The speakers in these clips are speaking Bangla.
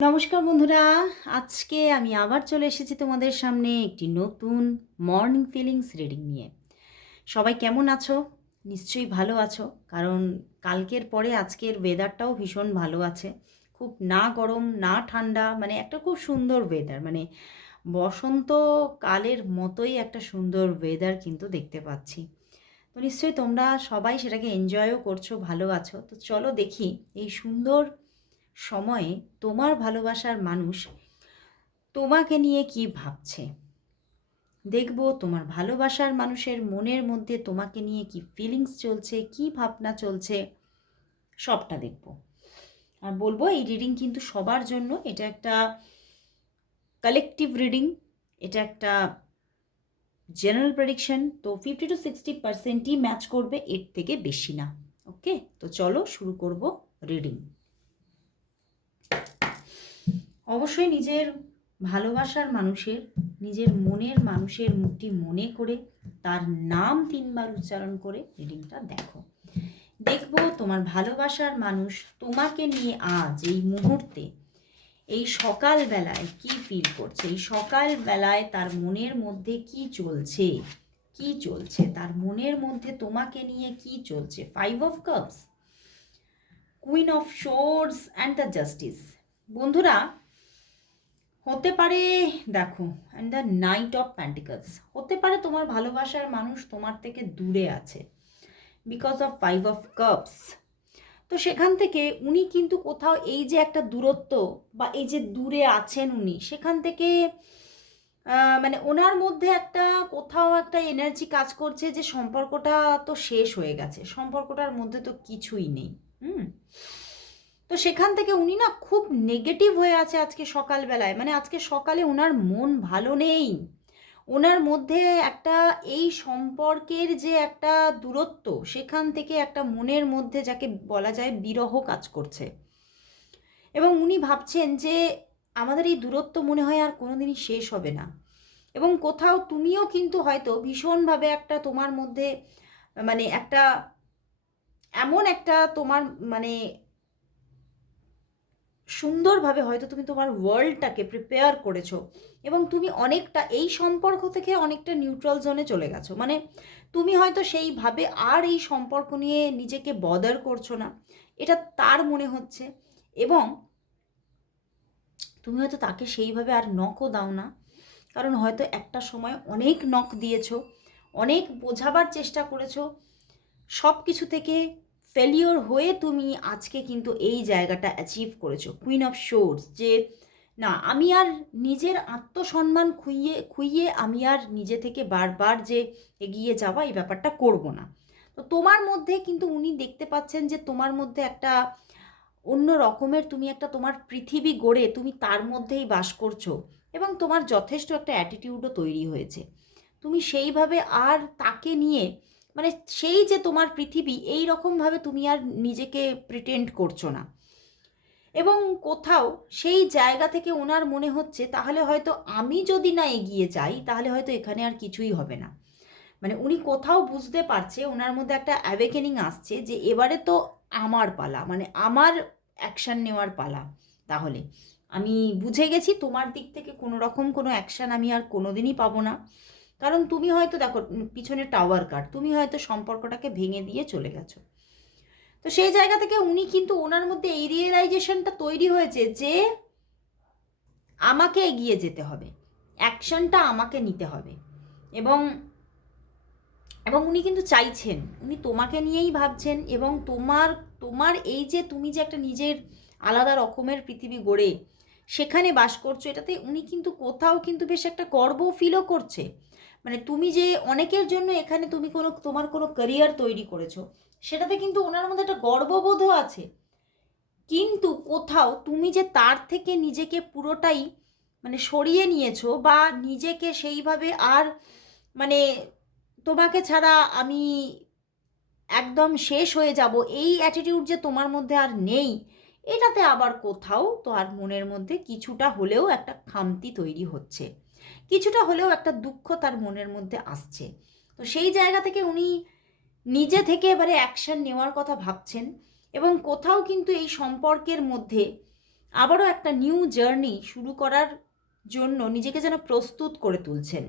নমস্কার বন্ধুরা, আজকে আমি আবার চলে এসেছি তোমাদের সামনে একটি নতুন মর্নিং ফিলিংস রিডিং নিয়ে। সবাই কেমন আছো? নিশ্চয়ই ভালো আছো, কারণ কালকের পরে আজকের ওয়েদারটাও ভীষণ ভালো আছে। খুব না গরম না ঠান্ডা, মানে একটা খুব সুন্দর ওয়েদার, মানে বসন্তকালের মতোই একটা সুন্দর ওয়েদার কিন্তু দেখতে পাচ্ছি। তো নিশ্চয়ই তোমরা সবাই সেটাকে এনজয়ও করছো, ভালো আছো। তো চলো দেখি এই সুন্দর সময়ে তোমার ভালোবাসার মানুষ তোমাকে নিয়ে কি ভাবছে। দেখব তোমার ভালোবাসার মানুষের মনের মধ্যে তোমাকে নিয়ে কি ফিলিংস চলছে, কি ভাবনা চলছে, সবটা দেখব। আর বলবো এই রিডিং কিন্তু সবার জন্য, এটা একটা কালেকটিভ রিডিং, এটা একটা জেনারেল প্রেডিকশন। তো 50 to 60%ই ম্যাচ করবে, এর থেকে বেশি না। ওকে, তো চলো শুরু করব রিডিং। অবশ্যই নিজের ভালোবাসার মানুষের, নিজের মনের মানুষের মুখটি মনে করে তার নাম 3বার উচ্চারণ করে রিডিংটা দেখো। দেখবো তোমার ভালোবাসার মানুষ তোমাকে নিয়ে আজ এই মুহূর্তে, এই সকালবেলায় কি ফিল করছে, এই সকালবেলায় তার মনের মধ্যে কি চলছে, কি চলছে তার মনের মধ্যে তোমাকে নিয়ে কি চলছে। 5 of Cups, queen of swords and the justice. বন্ধুরা, হতে পারে, দেখো, and the night of pentacles, হতে পারে তোমার ভালোবাসার মানুষ তোমার থেকে দূরে আছে বিকজ অফ 5 of Cups। তো সেখান থেকে উনি কিন্তু কোথাও এই যে একটা দূরত্ব বা এই যে দূরে আছেন উনি, সেখান থেকে মানে ওনার মধ্যে একটা কোথাও একটা এনার্জি কাজ করছে যে সম্পর্কটা তো শেষ হয়ে গেছে, সম্পর্কটার মধ্যে তো কিছুই নেই। হুম, তো সেখান থেকে উনি না খুব নেগেটিভ হয়ে আছে আজকে সকালবেলায়, মানে আজকে সকালে ওনার মন ভালো নেই। ওনার মধ্যে একটা এই সম্পর্কের যে একটা দূরত্ব, সেখান থেকে একটা মনের মধ্যে যাকে বলা যায় বিরহ কাজ করছে। এবং উনি ভাবছেন যে আমাদের এই দূরত্ব মনে হয় আর কোনোদিনই শেষ হবে না। এবং কোথাও তুমিও কিন্তু হয়তো ভীষণভাবে একটা তোমার মধ্যে, মানে একটা এমন একটা তোমার, মানে সুন্দরভাবে হয়তো তুমি তোমার ওয়ার্ল্ডটাকে প্রিপেয়ার করেছো এবং তুমি অনেকটা এই সম্পর্ক থেকে অনেকটা নিউট্রাল জোনে চলে গেছো। মানে তুমি হয়তো সেইভাবে আর এই সম্পর্ক নিয়ে নিজেকে বদার করছো না, এটা তার মনে হচ্ছে। এবং তুমি হয়তো তাকে সেইভাবে আর নকও দাও না, কারণ হয়তো একটা সময় অনেক নক দিয়েছো, অনেক বোঝাবার চেষ্টা করেছো, সব কিছু থেকে ফেলিওর হয়ে তুমি আজকে কিন্তু এই জায়গাটা অ্যাচিভ করেছো, কুইন অফ শোর্স, যে না আমি আর নিজের আত্মসম্মান খুইয়ে খুইয়ে আমি আর নিজে থেকে বারবার যে এগিয়ে যাওয়া এই ব্যাপারটা করব না। তো তোমার মধ্যে কিন্তু উনি দেখতে পাচ্ছেন যে তোমার মধ্যে একটা অন্য রকমের, তুমি একটা তোমার পৃথিবী গড়ে তুমি তার মধ্যেই বাস করছো এবং তোমার যথেষ্ট একটা অ্যাটিটিউডও তৈরি হয়েছে। তুমি সেইভাবে আর তাকে নিয়ে, মানে সেই যে তোমার পৃথিবী, এই রকমভাবে তুমি আর নিজেকে প্রিটেন্ড করছো না। এবং কোথাও সেই জায়গা থেকে ওনার মনে হচ্ছে তাহলে হয়তো আমি যদি না এগিয়ে যাই তাহলে হয়তো এখানে আর কিছুই হবে না। মানে উনি কোথাও বুঝতে পারছে, ওনার মধ্যে একটা অ্যাওয়েকেনিং আসছে যে এবারে তো আমার পালা, মানে আমার অ্যাকশান নেওয়ার পালা। তাহলে আমি বুঝে গেছি তোমার দিক থেকে কোনো রকম কোনো অ্যাকশান আমি আর কোনো দিনই পাবো না। কারণ তুমি হয়তো দেখো পিছনে টাওয়ার কার্ড, তুমি হয়তো সম্পর্কটাকে ভেঙে দিয়ে চলে গেছো। তো সেই জায়গা থেকে উনি কিন্তু, ওনার মধ্যে এই রিয়েলাইজেশনটা তৈরি হয়েছে যে আমাকে এগিয়ে যেতে হবে, অ্যাকশনটা আমাকে নিতে হবে। এবং এবং উনি কিন্তু চাইছেন, উনি তোমাকে নিয়েই ভাবছেন এবং তোমার তোমার এই যে তুমি যে একটা নিজের আলাদা রকমের পৃথিবী গড়ে সেখানে বাস করছো, এটাতে উনি কিন্তু কোথাও কিন্তু বেশ একটা গর্ব ফিলও করছে। মানে তুমি যে অনেকের জন্য এখানে তুমি কোনো তোমার কোনো ক্যারিয়ার তৈরি করেছো, সেটাতে কিন্তু ওনার মধ্যে একটা গর্ববোধও আছে। কিন্তু কোথাও তুমি যে তার থেকে নিজেকে পুরোটাই মানে সরিয়ে নিয়েছো বা নিজেকে সেইভাবে আর, মানে তোমাকে ছাড়া আমি একদম শেষ হয়ে যাব, এই অ্যাটিটিউড যে তোমার মধ্যে আর নেই, এটাতে আবার কোথাও তো আর মনের মধ্যে কিছুটা হলেও একটা খামতি তৈরি হচ্ছে, কিছুটা হলেও একটা দুঃখ তার মনের মধ্যে আসছে। তো সেই জায়গা থেকে উনি নিজে থেকে এবারে অ্যাকশন নেওয়ার কথা ভাবছেন। এবং কোথাও কিন্তু এই সম্পর্কের মধ্যে আবারও একটা নিউ জার্নি শুরু করার জন্য নিজেকে যেন প্রস্তুত করে তুলছেন।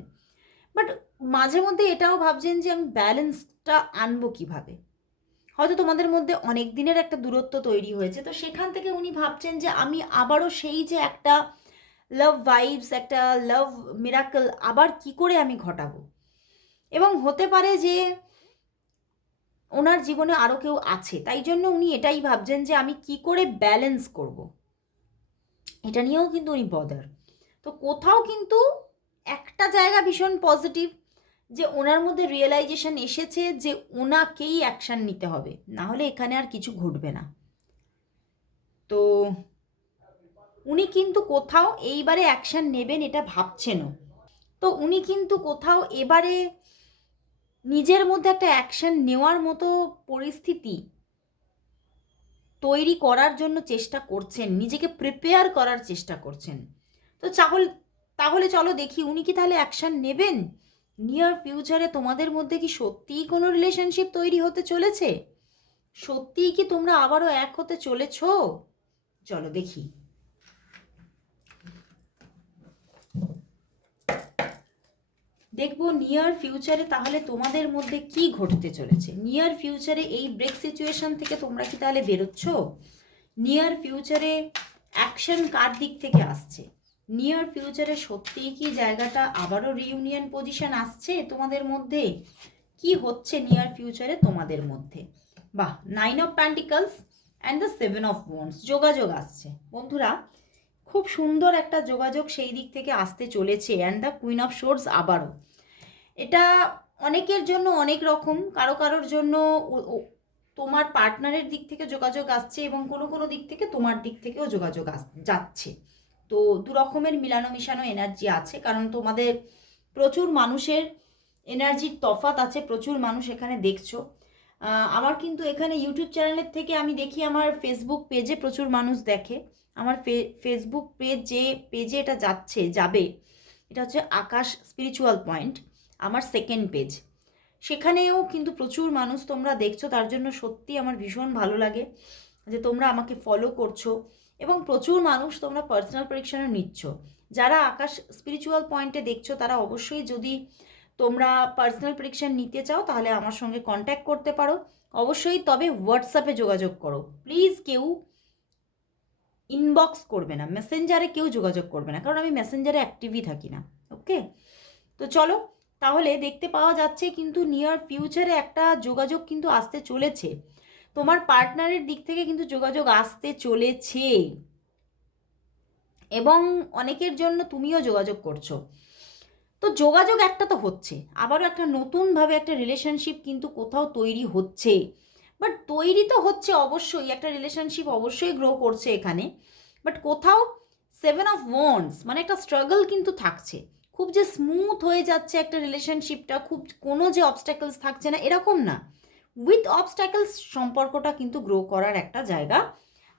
বাট মাঝে মধ্যে এটাও ভাবছেন যে আমি ব্যালেন্সটা আনবো কিভাবে। হয়তো তোমাদের মধ্যে অনেক দিনের একটা দূরত্ব তৈরি হয়েছে, তো সেখান থেকে উনি ভাবছেন যে আমি আবারও সেই যে একটা লাভ ভাইবস, একটা লাভ মিরাকল আবার কি করে আমি ঘটাবো। এবং হতে পারে যে ওনার জীবনে আরও কেউ আছে, তাই জন্য উনি এটাই ভাবছেন যে আমি কি করে ব্যালেন্স করব, এটা নিয়েও কিন্তু উনি বদার। তো কোথাও কিন্তু একটা জায়গা ভীষণ পজিটিভ, যে ওনার মধ্যে রিয়েলাইজেশন এসেছে যে ওনাকেই অ্যাকশান নিতে হবে, না হলে এখানে আর কিছু ঘটবে না। তো উনি কিন্তু কোথাও এইবারে অ্যাকশান নেবেন এটা ভাবছেনও। তো উনি কিন্তু কোথাও এবারে নিজের মধ্যে একটা অ্যাকশান নেওয়ার মতো পরিস্থিতি তৈরি করার জন্য চেষ্টা করছেন, নিজেকে প্রিপেয়ার করার চেষ্টা করছেন। তো তাহলে চলো দেখি উনি কি তাহলে অ্যাকশান নেবেন। নিয়ার ফিউচারে তোমাদের মধ্যে কি সত্যিই কোনো রিলেশনশিপ তৈরি হতে চলেছে? সত্যিই কি তোমরা আবারও এক হতে চলেছ? চলো দেখি। দেখবো নিয়ার ফিউচারে তাহলে তোমাদের মধ্যে কি ঘটতে চলেছে। নিয়ার ফিউচারে এই ব্রেক সিচুয়েশন থেকে তোমরা কি তাহলে বেরোচ্ছ? নিয়ার ফিউচারে অ্যাকশন কার দিক থেকে আসছে? নিয়ার ফিউচারে সত্যিই কি জায়গাটা আবারও রিইউনিয়ন পজিশন আসছে তোমাদের মধ্যে? কি হচ্ছে নিয়ার ফিউচারে তোমাদের মধ্যে? বাহ, 9 of pentacles and the 7 of wands, যোগাযোগ আসছে বন্ধুরা। খুব সুন্দর একটা যোগাযোগ সেই দিক থেকে আসতে চলেছে। And the queen of swords আবারও। এটা অনেকের জন্য অনেক রকম, কারোর জন্য তোমার পার্টনারের দিক থেকে যোগাযোগ আসছে এবং কোনো কোনো দিক থেকে তোমার দিক থেকেও যোগাযোগ যাচ্ছে। তো দু রকমের মিলানো মিশানো এনার্জি আছে, কারণ তোমাদের প্রচুর মানুষের এনার্জির তফাৎ আছে, প্রচুর মানুষ এখানে দেখছো। আমার কিন্তু এখানে ইউটিউব চ্যানেলের থেকে আমি দেখি আমার ফেসবুক পেজে প্রচুর মানুষ দেখে। আমার ফেসবুক পেজে এটা যাবে, এটা হচ্ছে আকাশ স্পিরিচুয়াল পয়েন্ট, আমার সেকেন্ড পেজ। সেখানেও কিন্তু প্রচুর মানুষ তোমরা দেখছো, তার জন্য সত্যি আমার ভীষণ ভালো লাগে যে তোমরা আমাকে ফলো করছো। এবং প্রচুর মানুষ তোমরা পার্সোনাল প্রেডিকশনও নিচ্ছ। যারা আকাশ স্পিরিচুয়াল পয়েন্টে দেখছো তারা অবশ্যই, যদি তোমরা পার্সোনাল প্রেডিকশন নিতে চাও তাহলে আমার সঙ্গে কন্ট্যাক্ট করতে পারো অবশ্যই। তবে হোয়াটসঅ্যাপে যোগাযোগ করো প্লিজ। কেউ ইনবক্স করবে না, মেসেঞ্জারে কেউ যোগাযোগ করবে না, কারণ আমি মেসেঞ্জারে অ্যাক্টিভই থাকি না। ওকে, তো চলো তাহলে দেখতে পাওয়া যাচ্ছে কিন্তু নিয়ার ফিউচারে একটা যোগাযোগ কিন্তু আসতে চলেছে। তোমার পার্টনারের দিক থেকে কিন্তু যোগাযোগ আসতে চলেছে, এবং অনেকের জন্য তুমিও যোগাযোগ করছো। তো যোগাযোগ একটা তো হচ্ছে, আবারও একটা নতুনভাবে একটা রিলেশনশিপ কিন্তু কোথাও তৈরি হচ্ছে। বাট তৈরি তো হচ্ছে অবশ্যই, একটা রিলেশনশিপ অবশ্যই গ্রো করছে এখানে। বাট কোথাও 7 অফ ওয়ান্ডস মানে একটা স্ট্রাগল কিন্তু থাকছে। খুব যে স্মুথ হয়ে যাচ্ছে একটা রিলেশনশিপটা, খুব কোনো যে অবস্ট্যাকলস থাকছে না এরকম না। উইথ অবস্ট্যাকলস সম্পর্কটা কিন্তু গ্রো করার একটা জায়গা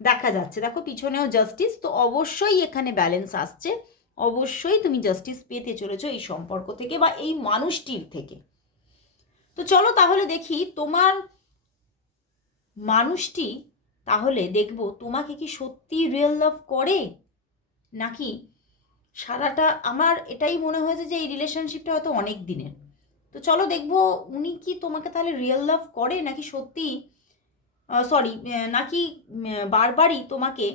দেখা যাচ্ছে। দেখো পিছনেও জাস্টিস, তো অবশ্যই এখানে ব্যালেন্স আসছে। অবশ্যই তুমি জাস্টিস পেতে চলেছো এই সম্পর্ক থেকে বা এই মানুষটির থেকে। তো চলো তাহলে দেখি তোমার মানুষটি, তাহলে দেখবো তোমাকে কি সত্যি রিয়েল লাভ করে, নাকি সারাটা, আমার এটাই মনে হয়েছে যে এই রিলেশনশিপটা হয়তো অনেক দিনের। তো চলো দেখবো উনি কি তোমাকে তাহলে রিয়েল লাভ করে, নাকি সত্যি নাকি বারবারই তোমাকে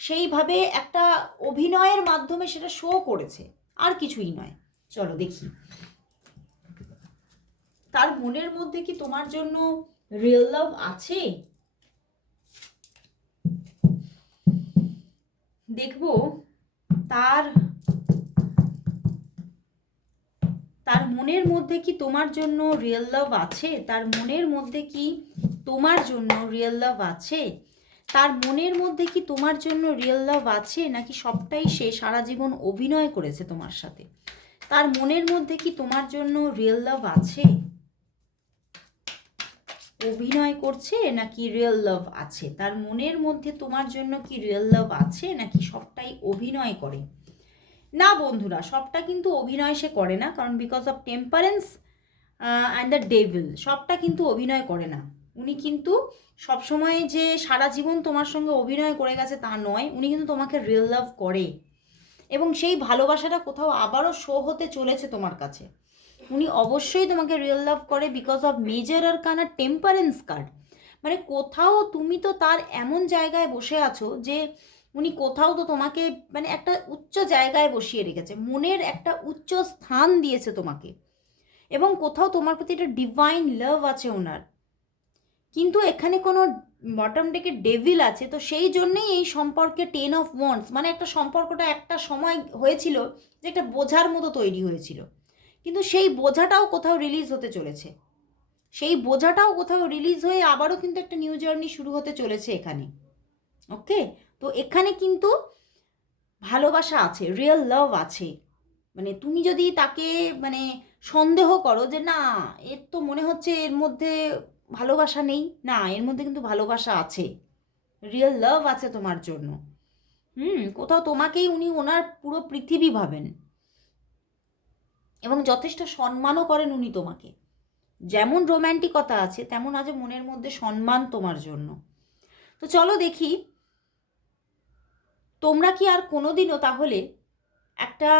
সেইভাবে একটা অভিনয়ের মাধ্যমে সেটা শো করেছে, আর কিছুই নয়। চলো দেখি তার মনের মধ্যে কি তোমার জন্য রিয়েল লাভ আছে। দেখবো তার তার মনের মধ্যে কি তোমার জন্য রিয়েল লাভ আছে, তার মনের মধ্যে কি তোমার জন্য রিয়েল লাভ আছে, তার মনের মধ্যে কি তোমার জন্য রিয়েল লাভ আছে, নাকি সবটাই সে সারা জীবন অভিনয় করেছে তোমার সাথে। তার মনের মধ্যে কি তোমার জন্য রিয়েল লাভ আছে, অভিনয় করছে নাকি রিয়েল লাভ আছে। তার মনের মধ্যে তোমার জন্য কি রিয়েল লাভ আছে, নাকি সবটাই অভিনয় করে। না বন্ধুরা, সবটা কিন্তু অভিনয় সে করে না, কারণ because of temperance and the devil, সবটা কিন্তু অভিনয় করে না। উনি কিন্তু সবসময় যে সারা জীবন তোমার সঙ্গে অভিনয় করে গেছে তা নয়, উনি কিন্তু তোমাকে রিয়েল লাভ করে, এবং সেই ভালোবাসাটা কোথাও আবারও শো হতে চলেছে তোমার কাছে। উনি অবশ্যই তোমাকে রিয়েল লাভ করে because of major arcana temperance card. মানে কোথাও তুমি তো তার এমন জায়গায় বসে আছো যে উনি কোথাও তো তোমাকে মানে একটা উচ্চ জায়গায় বসিয়ে রেখেছে, মনের একটা উচ্চ স্থান দিয়েছে তোমাকে, এবং কোথাও তোমার প্রতি একটা ডিভাইন লাভ আছে ওনার। কিন্তু এখানে কোনো বটম ডেকে ডেভিল আছে, তো সেই জন্যেই এই সম্পর্কে 10 অফ ওয়ান্ডস, মানে একটা সম্পর্কটা একটা সময় হয়েছিল যে একটা বোঝার মতো তৈরি হয়েছিল, কিন্তু সেই বোঝাটাও কোথাও রিলিজ হতে চলেছে, সেই বোঝাটাও কোথাও রিলিজ হয়ে আবারও কিন্তু একটা নিউ জার্নি শুরু হতে চলেছে এখানে। ওকে, তো এখানে কিন্তু ভালোবাসা আছে, রিয়েল লাভ আছে। মানে তুমি যদি তাকে মানে সন্দেহ করো যে না এর তো মনে হচ্ছে এর মধ্যে ভালোবাসা নেই, না এর মধ্যে কিন্তু ভালোবাসা আছে, রিয়েল লাভ আছে তোমার জন্য। কোথাও তোমাকেই উনি ওনার পুরো পৃথিবী ভাবেন, এবং যথেষ্ট সম্মানও করেন উনি তোমাকে। যেমন রোম্যান্টিকতা আছে তেমন আছে মনের মধ্যে সম্মান তোমার জন্য। তো চলো দেখি তোমরা কি আর কোনোদিনও তাহলে একটা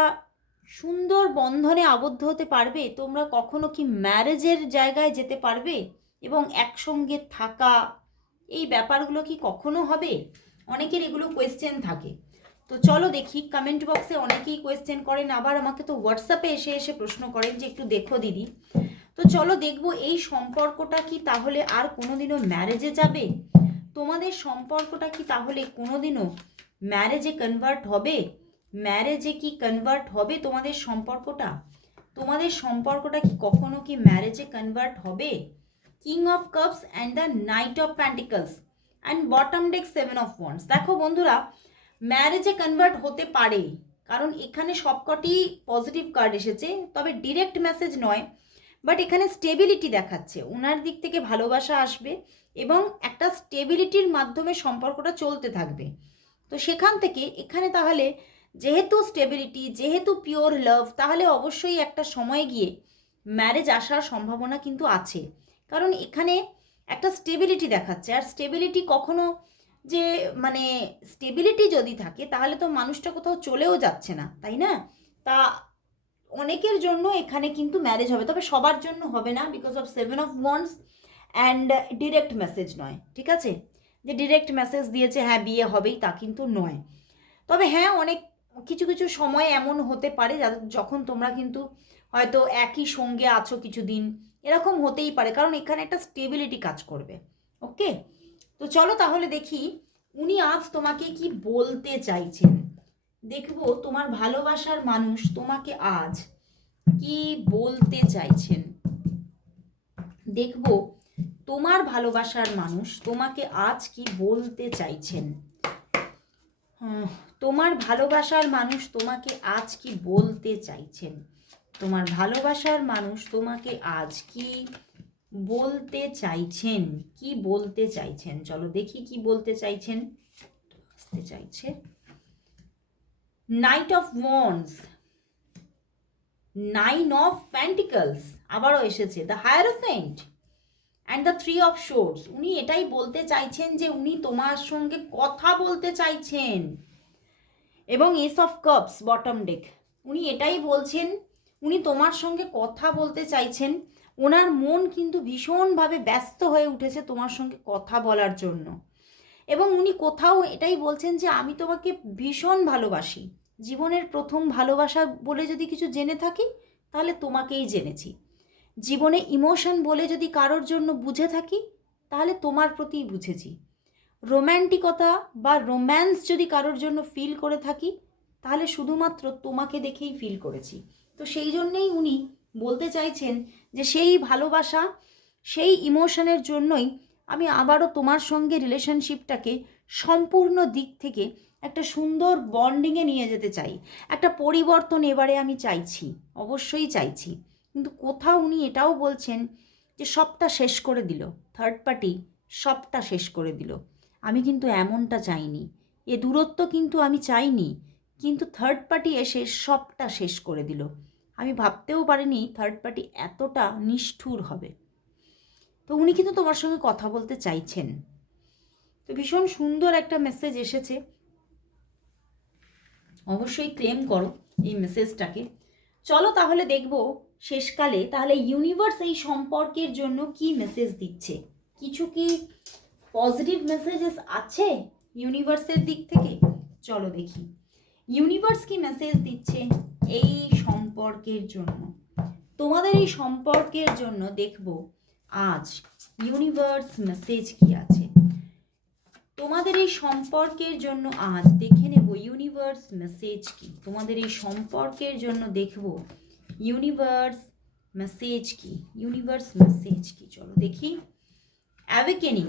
সুন্দর বন্ধনে আবদ্ধ হতে পারবে? তোমরা কখনো কি ম্যারেজের জায়গায় যেতে পারবে এবং একসঙ্গে থাকা, এই ব্যাপারগুলো কি কখনো হবে? অনেকের এগুলো কোয়েশ্চেন থাকে। তো চলো দেখি, কমেন্ট বক্সে অনেকেই কোয়েশ্চেন করেন, আবার আমাকে তো হোয়াটসঅ্যাপে এসে এসে প্রশ্ন করেন যে একটু দেখো দিদি। তো চলো দেখবো এই সম্পর্কটা কি তাহলে আর কোনোদিনও ম্যারেজে যাবে? তোমাদের সম্পর্কটা কি তাহলে কোনোদিনও ম্যারেজে কনভার্ট হবে? ম্যারেজে কি কনভার্ট হবে তোমাদের সম্পর্কটা? তোমাদের সম্পর্কটা কি কখনো কি ম্যারেজে কনভার্ট হবে? King of cups and the night of pentacles and bottom day 7 of wands. দেখো বন্ধুরা, ম্যারেজে কনভার্ট হতে পারে, কারণ এখানে সবকটি পজিটিভ কার্ড এসেছে, তবে ডিরেক্ট মেসেজ নয়, বাট এখানে স্টেবিলিটি দেখাচ্ছে, ওনার দিক থেকে ভালোবাসা আসবে এবং একটা স্টেবিলিটির মাধ্যমে সম্পর্কটা চলতে থাকবে। তো সেখান থেকে এখানে তাহলে যেহেতু স্টেবিলিটি, যেহেতু পিওর লাভ, তাহলে অবশ্যই একটা সময় গিয়ে ম্যারেজ আসার সম্ভাবনা কিন্তু আছে, কারণ এখানে একটা স্টেবিলিটি দেখাচ্ছে। আর স্টেবিলিটি কখনো যে মানে স্টেবিলিটি যদি থাকে তাহলে তো মানুষটা কোথাও চলেও যাচ্ছে না, তাই না? তা অনেকের জন্য এখানে কিন্তু ম্যারেজ হবে, তবে সবার জন্য হবে না because of 7 of wands and direct message নয়, ঠিক আছে? যে ডিরেক্ট মেসেজ দিয়েছে হ্যাঁ বিয়ে হবেই তা কিন্তু নয়। তবে হ্যাঁ, অনেক কিছু কিছু সময় এমন হতে পারে যখন তোমরা কিন্তু হয়তো একই সঙ্গে আছো কিছুদিন, এরকম হতেই পারে, কারণ এখানে একটা স্টেবিলিটি কাজ করবে। ওকে, তো চলো তাহলে দেখি উনি আজ তোমাকে কি বলতে চাইছেন। দেখবো তোমার ভালোবাসার মানুষ তোমাকে আজ কি বলতে চাইছেন। দেখবো তোমার ভালোবাসার মানুষ তোমাকে আজ কি বলতে চাইছেন। তোমার ভালোবাসার মানুষ তোমাকে আজ কি বলতে চাইছেন। তোমার ভালোবাসার মানুষ তোমাকে আজ কি বলতে চাইছেন, কি বলতে চাইছেন। চলো দেখি কি বলতে চাইছেন। আসতে চাইছে knight of wands, 9 of pentacles, আবারও এসেছে the hierophant and the 3 of swords. উনি এটাই বলতে চাইছেন যে উনি তোমার সঙ্গে কথা বলতে চাইছেন, এবং S of cups bottom day, উনি এটাই বলছেন উনি তোমার সঙ্গে কথা বলতে চাইছেন। ওনার মন কিন্তু ভীষণভাবে ব্যস্ত হয়ে উঠেছে তোমার সঙ্গে কথা বলার জন্য, এবং উনি কোথাও এটাই বলছেন যে আমি তোমাকে ভীষণ ভালোবাসি। জীবনের প্রথম ভালোবাসা বলে যদি কিছু জেনে থাকি তাহলে তোমাকেই জেনেছি। জীবনে ইমোশন বলে যদি কারোর জন্য বুঝে থাকি তাহলে তোমার প্রতিই বুঝেছি। রোম্যান্টিকতা বা রোম্যান্স যদি কারোর জন্য ফিল করে থাকি তাহলে শুধুমাত্র তোমাকে দেখেই ফিল করেছি। তো সেই জন্যেই উনি বলতে চাইছেন যে সেই ভালোবাসা, সেই ইমোশনের জন্যই আমি আবারও তোমার সঙ্গে রিলেশনশিপটাকে সম্পূর্ণ দিক থেকে একটা সুন্দর বন্ডিংয়ে নিয়ে যেতে চাই। একটা পরিবর্তন এবারে আমি চাইছি, অবশ্যই চাইছি। কিন্তু কোথাও উনি এটাও বলছেন যে সবটা শেষ করে দিল, থার্ড পার্টি সবটা শেষ করে দিল। আমি কিন্তু এমনটা চাইনি, এ দূরত্ব কিন্তু আমি চাইনি, কিন্তু থার্ড পার্টি এসে সবটা শেষ করে দিল। আমি ভাবতেও পারিনি থার্ড পার্টি এতটা নিষ্ঠুর হবে। তো তো উনি কিন্তু তোমার সঙ্গে কথা বলতে চাইছেন। তো ভীষণ সুন্দর একটা মেসেজ এসেছে, অবশ্যই ক্লেম করো এই মেসেজটাকে। চলো তাহলে দেখব শেষকালে তাহলে ইউনিভার্স এই সম্পর্কের জন্য কি মেসেজ দিচ্ছে। কিছু কি পজিটিভ মেসেজেস আছে ইউনিভার্সের দিক থেকে? চলো দেখি ইউনিভার্স কি মেসেজ দিচ্ছে এই সম্পর্কের জন্য, তোমাদের এই সম্পর্কের জন্য। দেখব আজ ইউনিভার্স মেসেজ কি আছে তোমাদের এই সম্পর্কের জন্য। আজ দেখে নেব ইউনিভার্স মেসেজ কি তোমাদের এই সম্পর্কের জন্য। দেখব ইউনিভার্স মেসেজ কি, ইউনিভার্স মেসেজ কি। চলো দেখি। Awakening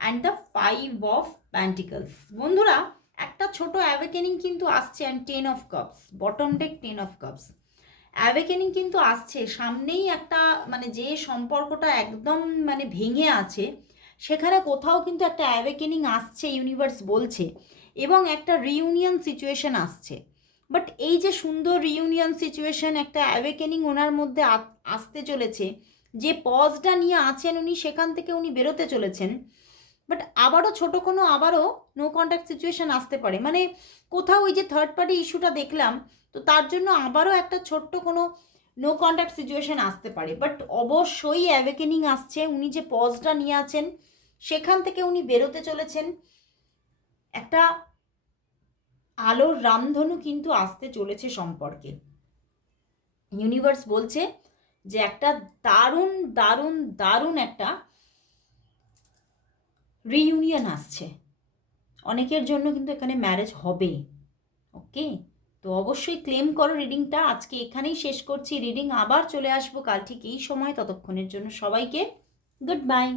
and the 5 of pentacles. বন্ধুরা একটা ছোট অ্যাওয়েকেনিং কিন্তু আসছে, and 10 of cups, bottom day 10 of cups. Awakening কিন্তু আসছে সামনেই, একটা মানে যে সম্পর্কটা একদম মানে ভেঙে আছে সেখানে কোথাও কিন্তু একটা অ্যাওয়েকেনিং আসছে ইউনিভার্স বলছে, এবং একটা রিইউনিয়ন সিচুয়েশন আসছে। বাট এই যে সুন্দর রিইউনিয়ন সিচুয়েশন, একটা অ্যাওয়েকেনিং ওনার মধ্যে আসতে চলেছে, যে পজটা নিয়ে আছেন উনি সেখান থেকে উনি বেরোতে চলেছেন। বাট আবারও আবারও নো কন্ট্যাক্ট সিচুয়েশন আসতে পারে, মানে কোথাও ওই যে থার্ড পার্টি ইস্যুটা দেখলাম, তো তার জন্য আবারও একটা ছোট্ট কোনো নো কন্ট্যাক্ট সিচুয়েশন আসতে পারে। বাট অবশ্যই অ্যাওয়েকেনিং আসছে, উনি যে পজটা নিয়ে আছেন সেখান থেকে উনি বেরোতে চলেছেন। একটা আলোর রামধনু কিন্তু আসতে চলেছে সম্পর্কে। ইউনিভার্স বলছে যে একটা দারুণ দারুণ দারুণ একটা রিইউনিয়ন আসছে। অনেকের জন্য কিন্তু এখানে ম্যারেজ হবে। ওকে, তো অবশ্যই ক্লেম করো রিডিংটা। আজকে এখানেই শেষ করছি রিডিং, আবার চলে আসবো কাল ঠিক এই সময়। ততক্ষণের জন্য সবাইকে গুড বাই।